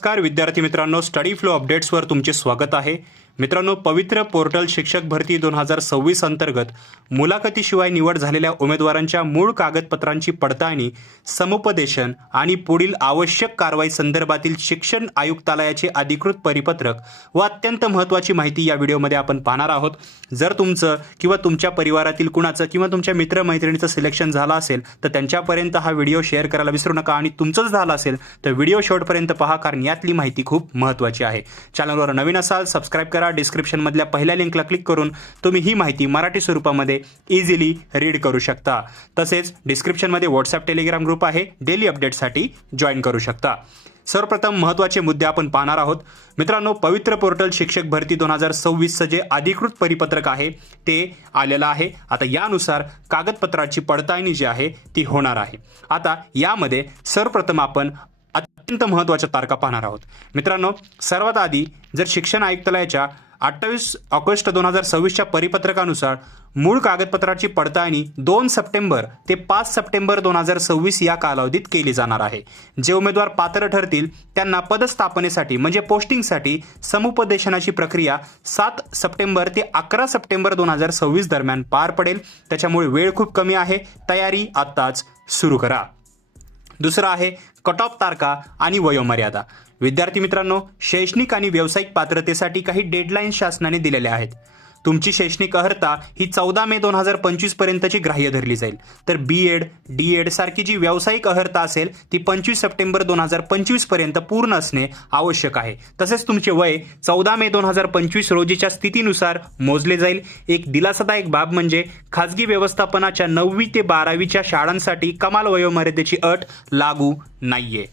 नमस्कार विद्यार्थी मित्रांनो, स्टडी फ्लो अपडेट्सवर तुमचे स्वागत आहे. मित्रांनो, पवित्र पोर्टल शिक्षक भरती 2026 अंतर्गत मुलाखतीशिवाय निवड झालेल्या उमेदवारांच्या मूळ कागदपत्रांची पडताळणी, समुपदेशन आणि पुढील आवश्यक कारवाई संदर्भातील शिक्षण आयुक्तालयाचे अधिकृत परिपत्रक व अत्यंत महत्त्वाची माहिती या व्हिडिओमध्ये आपण पाहणार आहोत. जर तुमचं किंवा तुमच्या परिवारातील कुणाचं किंवा तुमच्या मित्रमैत्रिणीचं सिलेक्शन झालं असेल तर त्यांच्यापर्यंत हा व्हिडिओ शेअर करायला विसरू नका आणि तुमचंच झालं असेल तर व्हिडिओ शेवटपर्यंत पहा, कारण यातली माहिती खूप महत्त्वाची आहे. चॅनलवर नवीन असाल सबस्क्राईब करा. डिस्क्रिप्शनमधल्या पहिल्या लिंकला क्लिक करून तुम्ही ही माहिती मराठी स्वरूपामध्ये इझिली रीड करू शकता. तसेच डिस्क्रिप्शनमध्ये व्हॉट्सअप टेलिग्राम ग्रुप आहे, डेली अपडेटसाठी जॉईन करू शकता. सर्वप्रथम महत्त्वाचे मुद्दे आपण पाहणार आहोत. मित्रांनो, पवित्र पोर्टल शिक्षक भरती 2026चं जे अधिकृत परिपत्रक आहे ते आलेलं आहे. आता यानुसार कागदपत्राची पडताळणी जी आहे ती होणार आहे. आता यामध्ये सर्वप्रथम आपण अत्यंत महत्त्वाच्या तारखा पाहणार आहोत. मित्रांनो, सर्वात आधी जर शिक्षण आयुक्तालयाच्या 28 ऑगस्ट 2026च्या परिपत्रकानुसार मूळ कागदपत्राची पडताळणी 2 सप्टेंबर ते 5 सप्टेंबर 2026 या कालावधीत केली जाणार आहे. जे उमेदवार पात्र ठरतील त्यांना पदस्थापनेसाठी म्हणजे पोस्टिंगसाठी समुपदेशनाची प्रक्रिया 7 सप्टेंबर ते 11 सप्टेंबर 2026 दरम्यान पार पडेल. त्याच्यामुळे वेळ खूप कमी आहे. तयारी आत्ताच सुरू करा. दुसरं आहे कट ऑफ तारखा आणि वयोमर्यादा. विद्यार्थी मित्रांनो, शैक्षणिक आणि व्यावसायिक पात्रतेसाठी काही डेडलाईन्स शासनाने दिलेल्या आहेत. तुमची शैक्षणिक अर्हता ही 14 मे 2025 पर्यंतची ग्राह्य धरली जाईल. तर BEd, DEd सारखी जी व्यावसायिक अर्हता असेल ती 25 सप्टेंबर 2025 पर्यंत पूर्ण असणे आवश्यक आहे. तसेच तुमचे वय 14 मे 2025 रोजीच्या स्थितीनुसार मोजले जाईल. एक दिलासादायक बाब म्हणजे खाजगी व्यवस्थापनाच्या 9वी ते 12वीच्या शाळांसाठी कमाल वयोमर्यादेची अट लागू नाहीये.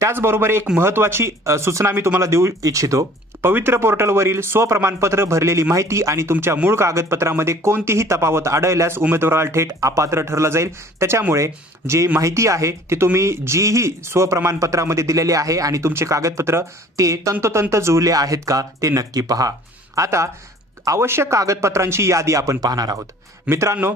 त्याचबरोबर एक महत्त्वाची सूचना मी तुम्हाला देऊ इच्छितो. पवित्र पोर्टलवरील स्वप्रमाणपत्र भरलेली माहिती आणि तुमच्या मूळ कागदपत्रामध्ये कोणतीही तफावत आढळल्यास उमेदवाराला थेट अपात्र ठरलं जाईल. त्याच्यामुळे जी माहिती आहे ती तुम्ही जीही स्वप्रमाणपत्रामध्ये दिलेली आहे आणि तुमचे कागदपत्र ते तंतोतंत जुळले आहेत का ते नक्की पहा. आता आवश्यक कागदपत्रांची यादी आपण पाहणार आहोत. मित्रांनो,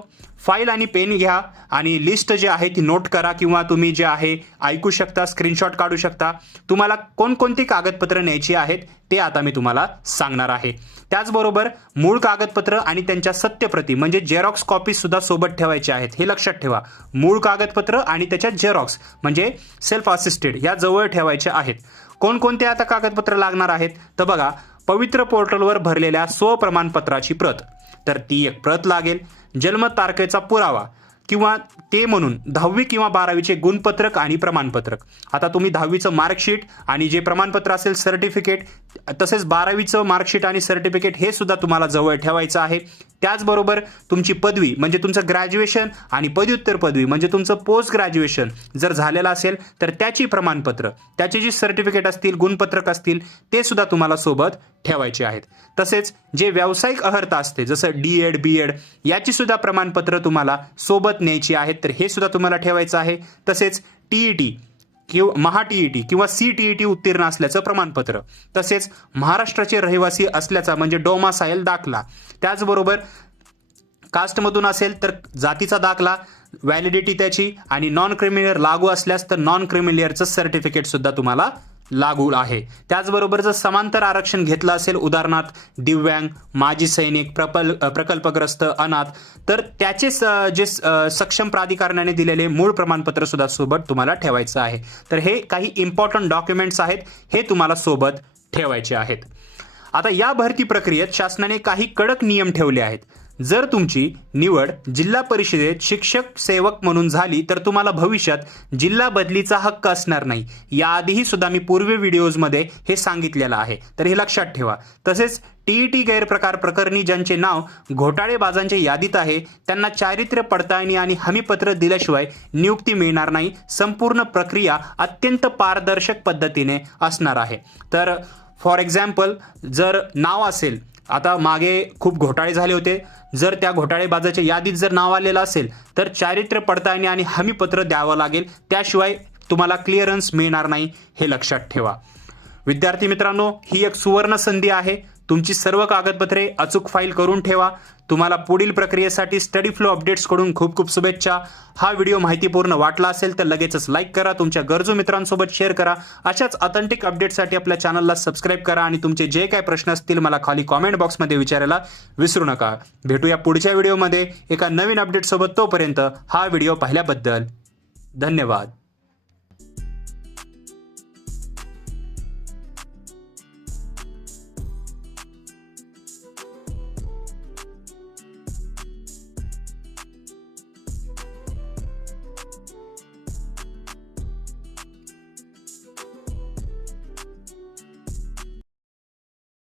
फाईल आणि पेन घ्या आणि लिस्ट जी आहे ती नोट करा किंवा तुम्ही जे आहे ऐकू शकता, स्क्रीनशॉट काढू शकता. तुम्हाला कोणकोणती कागदपत्र न्यायची आहेत ते आता मी तुम्हाला सांगणार आहे. त्याचबरोबर मूळ कागदपत्र आणि त्यांच्या सत्यप्रती म्हणजे जेरॉक्स कॉपी सुद्धा सोबत ठेवायच्या आहेत. हे लक्षात ठेवा. मूळ कागदपत्र आणि त्याच्या जेरॉक्स म्हणजे सेल्फ असिस्टेड या जवळ ठेवायच्या आहेत. कोणकोणते आता कागदपत्र लागणार आहेत तर बघा, पवित्र पोर्टलवर भरलेल्या स्वप्रमाणपत्राची प्रत, तर ती एक प्रत लागेल. जन्मतारखेचा पुरावा किंवा ते म्हणून 10वी किंवा 12वीचे गुणपत्रक आणि प्रमाणपत्रक. आता तुम्ही 10वीचं मार्कशीट आणि जे प्रमाणपत्र असेल सर्टिफिकेट, तसेच 12वीचं मार्कशीट आणि सर्टिफिकेट हे सुद्धा तुम्हाला जवळ ठेवायचं आहे. त्याचबरोबर तुमची पदवी म्हणजे तुमचं ग्रॅज्युएशन आणि पदव्युत्तर पदवी म्हणजे तुमचं पोस्ट ग्रॅज्युएशन जर झालेलं असेल तर त्याची प्रमाणपत्र, त्याची जी सर्टिफिकेट असतील, गुणपत्रक असतील ते सुद्धा तुम्हाला सोबत ठेवायचे आहेत. तसेच जे व्यावसायिक अर्हता असते जसं DEd, BEd याची सुद्धा प्रमाणपत्र तुम्हाला सोबत न्यायची आहेत, तर हे सुद्धा तुम्हाला ठेवायचं आहे. तसेच TET किंवा महा-TET किंवा CTET उत्तीर्ण असल्याचं प्रमाणपत्र, तसेच महाराष्ट्राचे रहिवासी असल्याचा म्हणजे डोमासाईल दाखला. त्याचबरोबर कास्टमधून असेल तर जातीचा दाखला, व्हॅलिडिटी त्याची, आणि नॉन क्रिमिलियर लागू असल्यास तर नॉन क्रिमिलियरचं सर्टिफिकेट सुद्धा तुम्हाला लागू आहे. त्याचबरोबर जर समांतर आरक्षण घेतलं असेल, उदाहरणार्थ दिव्यांग, माजी सैनिक, प्रकल्पग्रस्त, अनाथ, तर त्याचे जे सक्षम प्राधिकरणाने दिलेले मूळ प्रमाणपत्र सुद्धा सोबत तुम्हाला ठेवायचं आहे. तर हे काही इम्पॉर्टंट डॉक्युमेंट्स आहेत, हे तुम्हाला सोबत ठेवायचे आहेत. आता या भरती प्रक्रियेत शासनाने काही कडक नियम ठेवले आहेत. जर तुमची निवड जिल्हा परिषदेत शिक्षक सेवक म्हणून झाली तर तुम्हाला भविष्यात जिल्हा बदलीचा हक्क असणार नाही. याआधीही सुद्धा मी पूर्वी व्हिडिओजमध्ये हे सांगितलेलं आहे, तर हे लक्षात ठेवा. तसेच TET गैरप्रकार प्रकरणी ज्यांचे नाव घोटाळेबाजांच्या यादीत आहे त्यांना चारित्र्य पडताळणी आणि हमीपत्र दिल्याशिवाय नियुक्ती मिळणार नाही. संपूर्ण प्रक्रिया अत्यंत पारदर्शक पद्धतीने असणार आहे. तर फॉर एक्झाम्पल जर नाव असेल, आता मागे खूप घोटाळे झाले होते, जर त्या घोटाळेबाजाच्या यादीत जर नाव आलेलं असेल तर चारित्र्य पडताळणी आणि हमीपत्र द्यावं लागेल, त्याशिवाय तुम्हाला क्लिअरन्स मिळणार नाही. हे लक्षात ठेवा. विद्यार्थी मित्रांनो, ही एक सुवर्ण संधी आहे. तुमची सर्व कागदपत्रे अचूक फाईल करून ठेवा. तुम्हाला पुढील प्रक्रियेसाठी स्टडी फ्लो अपडेट्सकडून खूप खूप शुभेच्छा. हा व्हिडिओ माहितीपूर्ण वाटला असेल तर लगेचच लाईक करा, तुमच्या गरजू मित्रांसोबत शेअर करा. अशाच ऑथेंटिक अपडेट्ससाठी आपल्या चॅनलला सबस्क्राईब करा आणि तुमचे जे काही प्रश्न असतील मला खाली कॉमेंट बॉक्समध्ये विचारायला विसरू नका. भेटूया पुढच्या व्हिडिओमध्ये एका नवीन अपडेटसोबत. तोपर्यंत हा व्हिडिओ पाहिल्याबद्दल धन्यवाद.